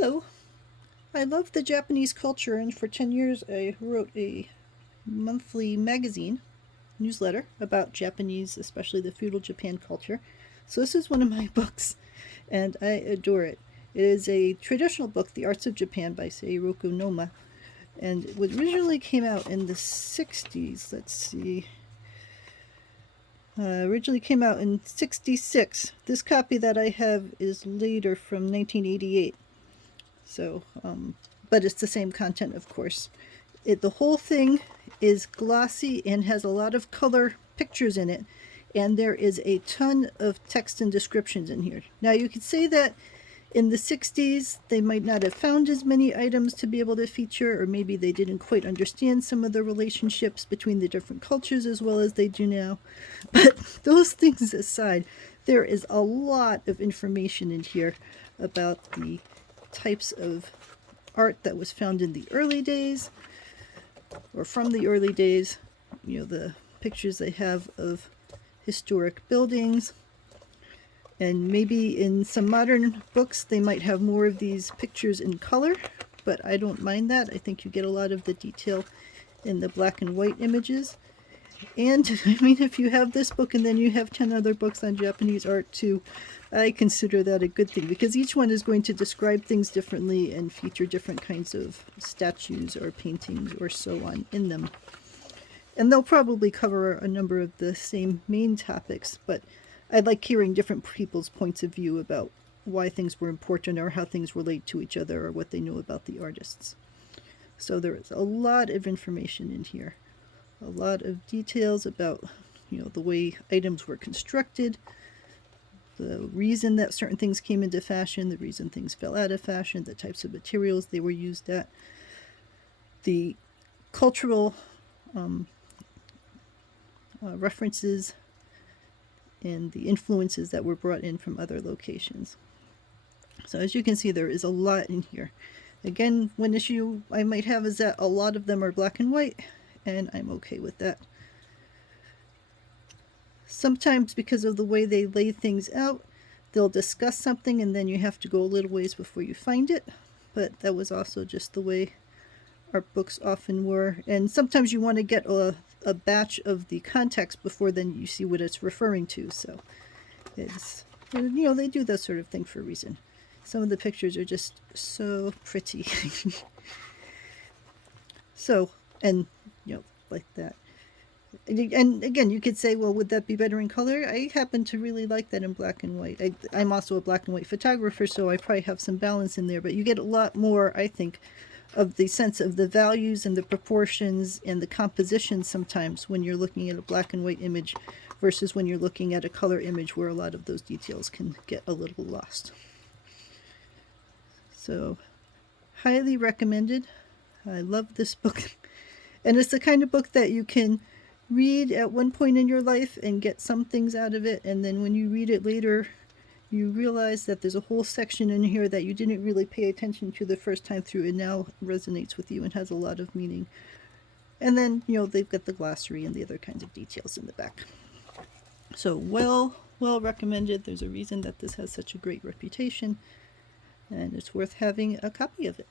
Hello. I love the Japanese culture, and for 10 years I wrote a monthly magazine newsletter about Japanese, especially the feudal Japan culture. So, this is one of my books, and I adore it. It is a traditional book, The Arts of Japan by Seiroku Noma, and it originally came out in the 60s. Let's see. Originally came out in 66. This copy that I have is later from 1988. So, but it's the same content, of course. The whole thing is glossy and has a lot of color pictures in it, and there is a ton of text and descriptions in here. Now, you could say that in the 60s, they might not have found as many items to be able to feature, or maybe they didn't quite understand some of the relationships between the different cultures as well as they do now. But those things aside, there is a lot of information in here about the types of art that was found in the early days, or from the early days. The pictures they have of historic buildings. And maybe in some modern books they might have more of these pictures in color, but I don't mind that. I think you get a lot of the detail in the black and white images. And I mean, if you have this book and then you have 10 other books on Japanese art too, I consider that a good thing, because each one is going to describe things differently and feature different kinds of statues or paintings or so on in them. And they'll probably cover a number of the same main topics, but I like hearing different people's points of view about why things were important or how things relate to each other or what they know about the artists. So there is a lot of information in here. A lot of details about, the way items were constructed, the reason that certain things came into fashion, the reason things fell out of fashion, the types of materials they were used at, the cultural references, and the influences that were brought in from other locations. So as you can see, there is a lot in here. Again, one issue I might have is that a lot of them are black and white, and I'm okay with that. Sometimes, because of the way they lay things out, they'll discuss something and then you have to go a little ways before you find it, but that was also just the way our books often were. And sometimes you want to get a batch of the context before then you see what it's referring to. So it's, they do that sort of thing for a reason. Some of the pictures are just so pretty. So, and like that. And again, you could say, well, would that be better in color? I happen to really like that in black and white. I'm also a black and white photographer, so I probably have some balance in there, but you get a lot more, I think, of the sense of the values and the proportions and the composition sometimes when you're looking at a black and white image versus when you're looking at a color image, where a lot of those details can get a little lost. So, highly recommended. I love this book. And it's the kind of book that you can read at one point in your life and get some things out of it, and then when you read it later, you realize that there's a whole section in here that you didn't really pay attention to the first time through, and now resonates with you and has a lot of meaning. And then, they've got the glossary and the other kinds of details in the back. So well recommended. There's a reason that this has such a great reputation, and it's worth having a copy of it.